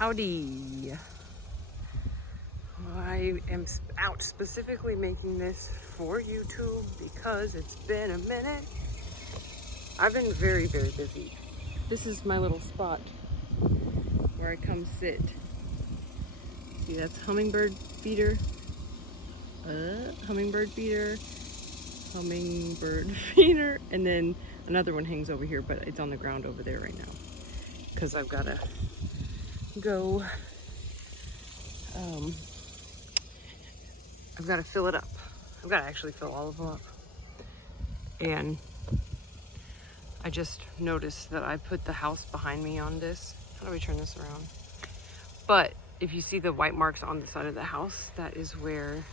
Howdy. I am out specifically making this for YouTube because it's been a minute. I've been very, very busy. This is my little spot where I come sit. See, that's hummingbird feeder. Hummingbird feeder. Hummingbird feeder. And then another one hangs over here, but it's on the ground over there right now. Because I've got to go, I've got to fill it up. I've got to actually fill all of them up. And I just noticed that I put the house behind me on this. How do we turn this around? But if you see the white marks on the side of the house, that is where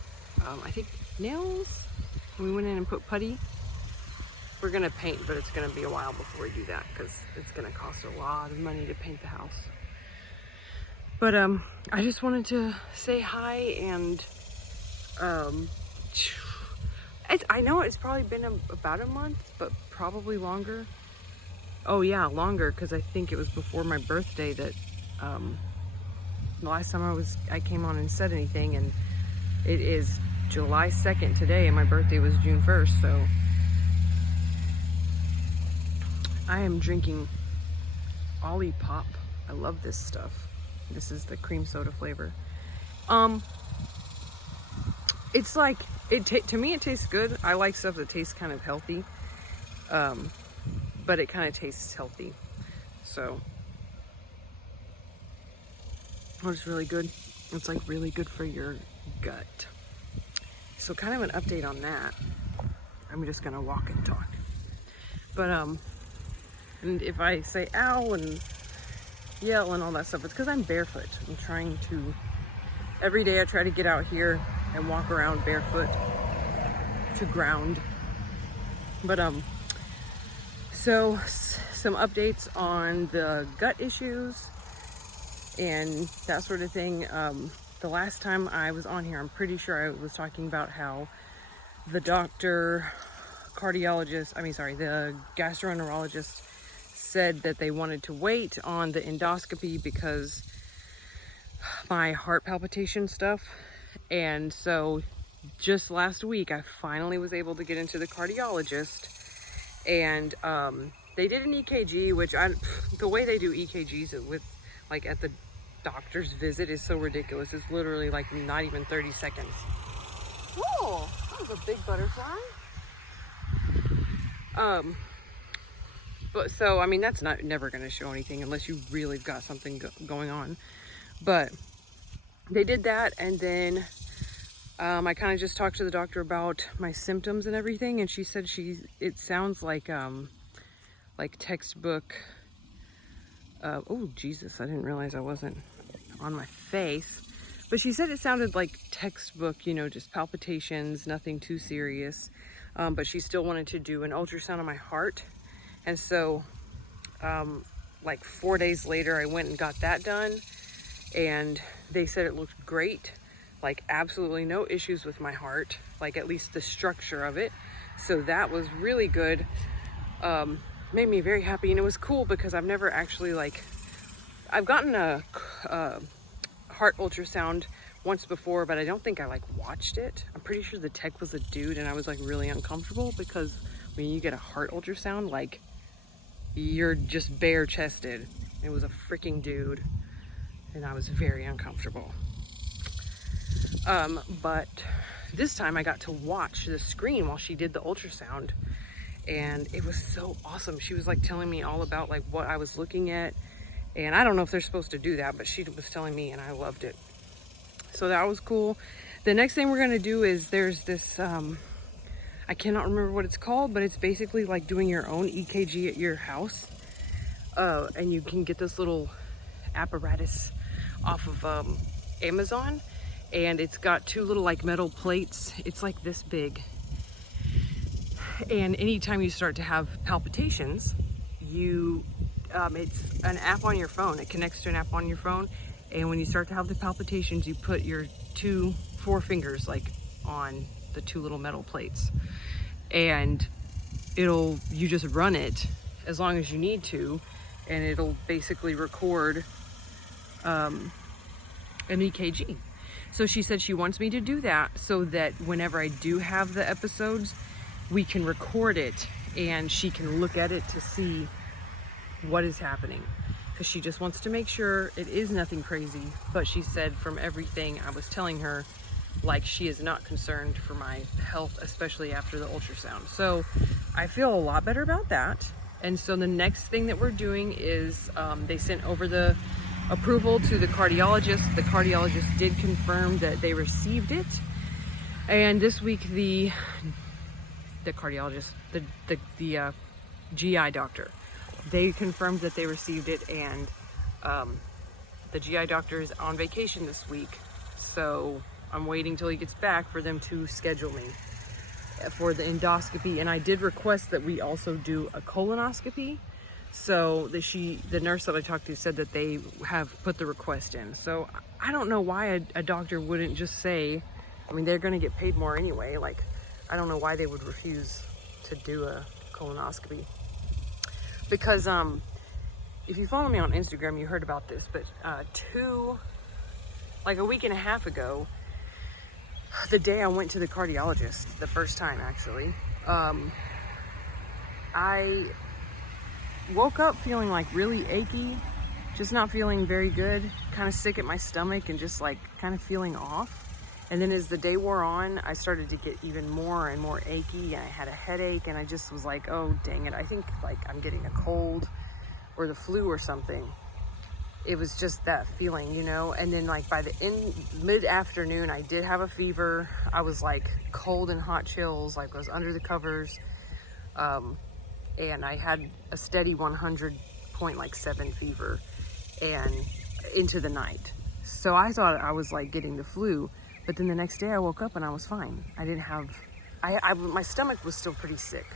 I think nails, we went in and put putty. We're gonna paint, but it's gonna be a while before we do that because it's gonna cost a lot of money to paint the house. But I just wanted to say hi, and I know it's probably been about a month, but probably longer. Oh yeah, longer, because I think it was before my birthday that the last time I came on and said anything, and it is July 2nd today, and my birthday was June 1st, so I am drinking Ollie Pop. I love this stuff. This is the cream soda flavor. It's like, to me it tastes good. I like stuff that tastes kind of healthy. But it kind of tastes healthy. So, it's really good. It's like really good for your gut. So kind of an update on that. I'm just gonna walk and talk. But and if I say ow and yell and all that stuff, it's because I'm barefoot. I'm trying to, every day I try to get out here and walk around barefoot to ground. But so some updates on the gut issues and that sort of thing. The last time I was on here, I'm pretty sure I was talking about how the the gastroenterologist said that they wanted to wait on the endoscopy because my heart palpitation stuff. And so just last week, I finally was able to get into the cardiologist, and they did an EKG, which the way they do EKGs with, like, at the doctor's visit is so ridiculous. It's literally like not even 30 seconds. Oh, that was a big butterfly. But so, I mean, that's never going to show anything unless you really got something going on. But they did that, and then I kind of just talked to the doctor about my symptoms and everything, and she said it sounds like textbook. Oh Jesus, I didn't realize I wasn't on my face. But she said it sounded like textbook, you know, just palpitations, nothing too serious. But she still wanted to do an ultrasound on my heart. And so, like 4 days later, I went and got that done, and they said it looked great, like absolutely no issues with my heart, like at least the structure of it. So that was really good. Made me very happy, and it was cool because I've never actually, like, I've gotten a heart ultrasound once before, but I don't think I like watched it. I'm pretty sure the tech was a dude, and I was like really uncomfortable because when you get a heart ultrasound, like, you're just bare chested. It was a freaking dude, and I was very uncomfortable. But this time I got to watch the screen while she did the ultrasound, and it was so awesome. She was like telling me all about like what I was looking at, and I don't know if they're supposed to do that, but she was telling me, and I loved it. So that was cool. The next thing we're gonna do is there's this, I cannot remember what it's called, but it's basically like doing your own EKG at your house. And you can get this little apparatus off of Amazon, and it's got two little like metal plates. It's like this big. And anytime you start to have palpitations, it's an app on your phone. It connects to an app on your phone. And when you start to have the palpitations, you put your four fingers like on the two little metal plates, and you just run it as long as you need to, and it'll basically record an EKG. So she said she wants me to do that so that whenever I do have the episodes, we can record it and she can look at it to see what is happening. Because she just wants to make sure it is nothing crazy. But she said from everything I was telling her, like, she is not concerned for my health, especially after the ultrasound. So I feel a lot better about that. And so the next thing that we're doing is they sent over the approval to the cardiologist. The cardiologist did confirm that they received it. And this week the cardiologist, the GI doctor, they confirmed that they received it, and the GI doctor is on vacation this week. So I'm waiting till he gets back for them to schedule me for the endoscopy. And I did request that we also do a colonoscopy. So the nurse that I talked to said that they have put the request in. So I don't know why a doctor wouldn't just say, I mean, they're going to get paid more anyway. Like, I don't know why they would refuse to do a colonoscopy. Because if you follow me on Instagram, you heard about this, but a week and a half ago, the day I went to the cardiologist, the first time actually, I woke up feeling like really achy, just not feeling very good, kind of sick at my stomach and just like kind of feeling off. And then as the day wore on, I started to get even more and more achy, and I had a headache, and I just was like, oh dang it, I think like I'm getting a cold or the flu or something. It was just that feeling, you know. And then like by the mid-afternoon, I did have a fever. I was like cold and hot chills, like I was under the covers. And I had a steady 100.7 fever and into the night. So I thought I was like getting the flu, but then the next day I woke up and I was fine. I didn't have, my stomach was still pretty sick,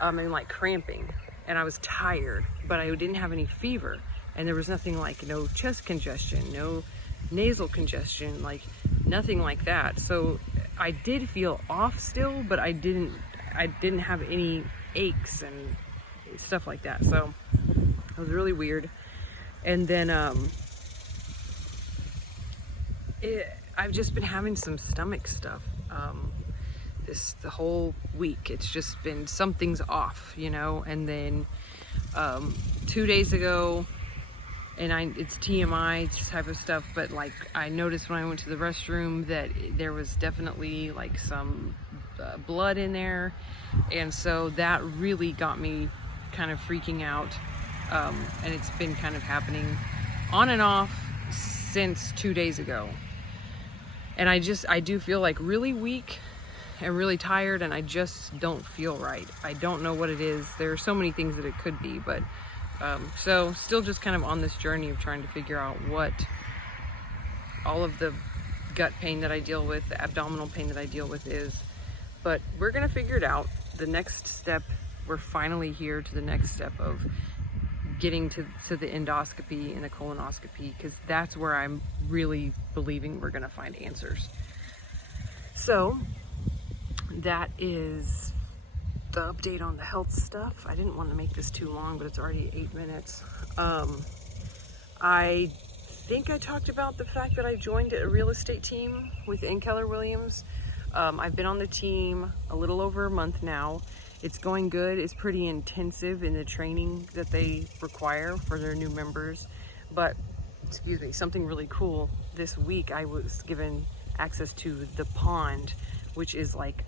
and like cramping, and I was tired, but I didn't have any fever. And there was nothing like, no chest congestion, no nasal congestion, like nothing like that. So I did feel off still, but I didn't have any aches and stuff like that. So it was really weird. And then I've just been having some stomach stuff the whole week. It's just been, something's off, you know. And then 2 days ago, and it's TMI type of stuff, but like I noticed when I went to the restroom that there was definitely like some blood in there, and so that really got me kind of freaking out, and it's been kind of happening on and off since 2 days ago. And I do feel like really weak and really tired, and I just don't feel right. I don't know what it is. There are so many things that it could be, but so still just kind of on this journey of trying to figure out what all of the gut pain that I deal with, the abdominal pain that I deal with is. But we're gonna figure it out. The next step, we're finally here to the next step of getting to the endoscopy and the colonoscopy, because that's where I'm really believing we're gonna find answers. So that is the update on the health stuff. I didn't want to make this too long, but it's already 8 minutes. I think I talked about the fact that I joined a real estate team within Keller Williams. I've been on the team a little over a month now. It's going good. It's pretty intensive in the training that they require for their new members. But, excuse me, something really cool. This week I was given access to the pond, which is like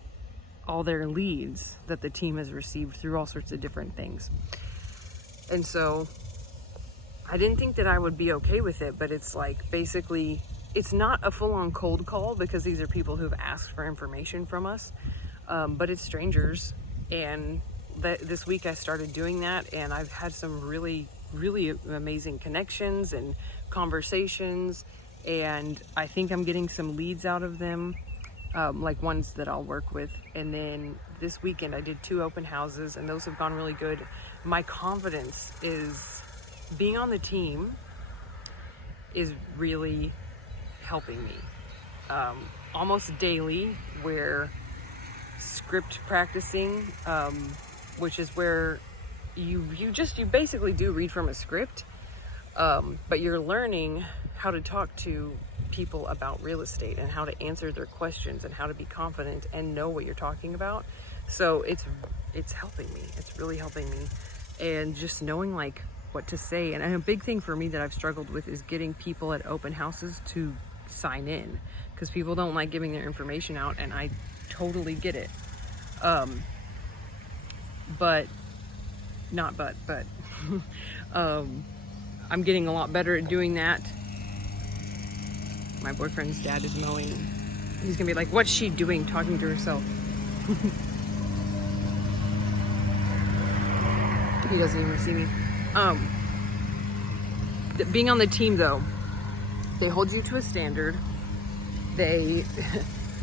all their leads that the team has received through all sorts of different things. And so I didn't think that I would be okay with it, but it's like, basically, it's not a full-on cold call because these are people who've asked for information from us, but it's strangers. And this week I started doing that, and I've had some really, really amazing connections and conversations, and I think I'm getting some leads out of them. Like ones that I'll work with. And then this weekend I did 2 open houses, and those have gone really good. My confidence is, being on the team is really helping me. Almost daily, where script practicing, which is where you basically do read from a script, but you're learning how to talk to people about real estate and how to answer their questions and how to be confident and know what you're talking about. So it's helping me. It's really helping me. And just knowing like what to say. And a big thing for me that I've struggled with is getting people at open houses to sign in, because people don't like giving their information out, and I totally get it. But I'm getting a lot better at doing that. My boyfriend's dad is mowing. He's gonna be like, what's she doing talking to herself? He doesn't even see me. Being on the team though, they hold you to a standard.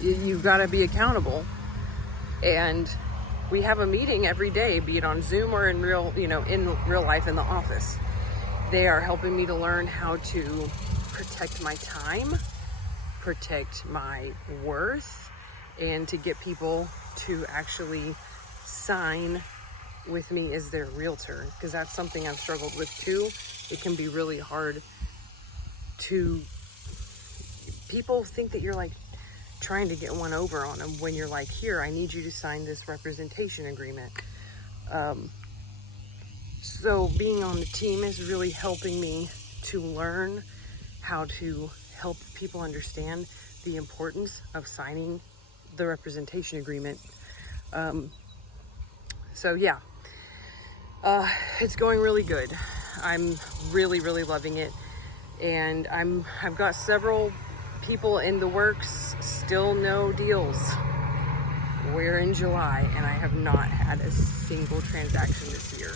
You've got to be accountable. And we have a meeting every day, be it on Zoom or in real life in the office. They are helping me to learn how to protect my time, protect my worth, and to get people to actually sign with me as their realtor, because that's something I've struggled with too. It can be really hard to, people think that you're like trying to get one over on them when you're like, here, I need you to sign this representation agreement. So being on the team is really helping me to learn how to help people understand the importance of signing the representation agreement. So yeah, it's going really good. I'm really, really loving it. And I've got several people in the works, still no deals. We're in July and I have not had a single transaction this year.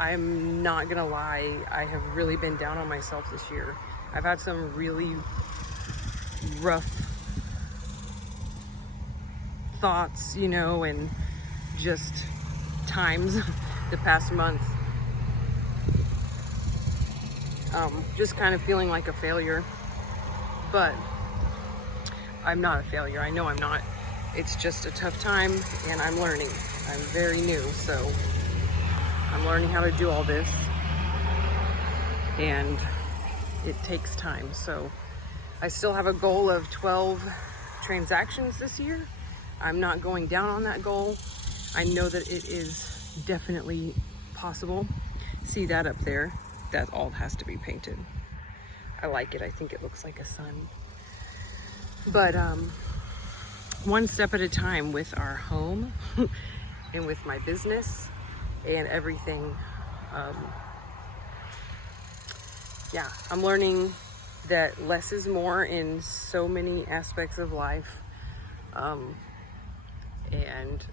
I'm not gonna lie, I have really been down on myself this year. I've had some really rough thoughts, and just times the past month. Just kind of feeling like a failure, but I'm not a failure. I know I'm not. It's just a tough time and I'm learning. I'm very new, so I'm learning how to do all this, and it takes time. So I still have a goal of 12 transactions this year. I'm not going down on that goal. I know that it is definitely possible. See that up there? That all has to be painted. I like it. I think it looks like a sun. But one step at a time with our home and with my business and everything. Yeah, I'm learning that less is more in so many aspects of life. And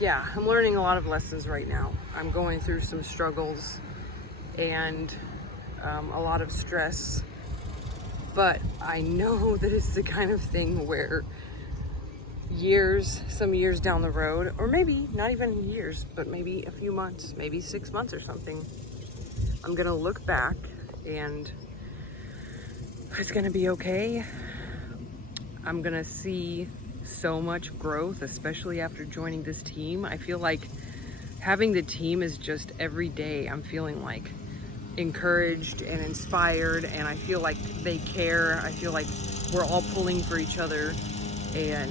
yeah, I'm learning a lot of lessons right now. I'm going through some struggles and a lot of stress, but I know that it's the kind of thing where some years down the road, or maybe not even years, but maybe a few months, maybe 6 months or something, I'm gonna look back and it's gonna be okay. I'm gonna see so much growth, especially after joining this team. I feel like having the team is just every day I'm feeling like encouraged and inspired, and I feel like they care. I feel like we're all pulling for each other, and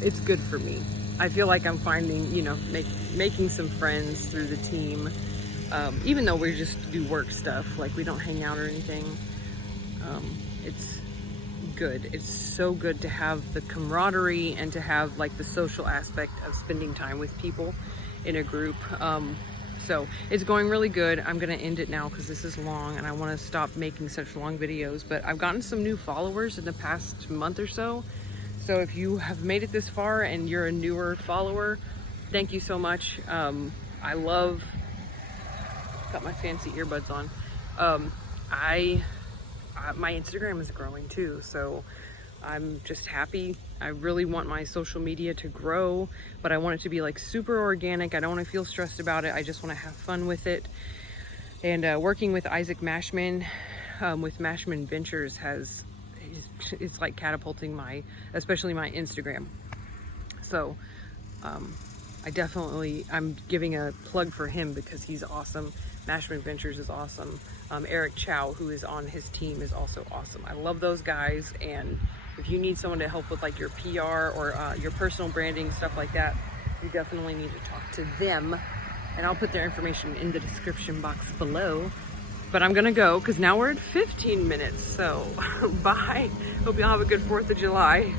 it's good for me. I feel like I'm finding, making some friends through the team, even though we just do work stuff, like we don't hang out or anything. It's good. It's so good to have the camaraderie and to have like the social aspect of spending time with people in a group. So it's going really good. I'm gonna end it now because this is long and I want to stop making such long videos, but I've gotten some new followers in the past month or so. So if you have made it this far and you're a newer follower, thank you so much. I love, got my fancy earbuds on. My Instagram is growing too, so I'm just happy. I really want my social media to grow, but I want it to be like super organic. I don't want to feel stressed about it. I just want to have fun with it. And working with Isaac Mashman with Mashman Ventures it's like catapulting especially my Instagram. So I'm giving a plug for him because he's awesome. Mashroom Adventures is awesome. Eric Chow, who is on his team, is also awesome. I love those guys, and if you need someone to help with like your PR or your personal branding, stuff like that, you definitely need to talk to them. And I'll put their information in the description box below. But I'm gonna go because now we're at 15 minutes. So bye. Hope y'all have a good 4th of July.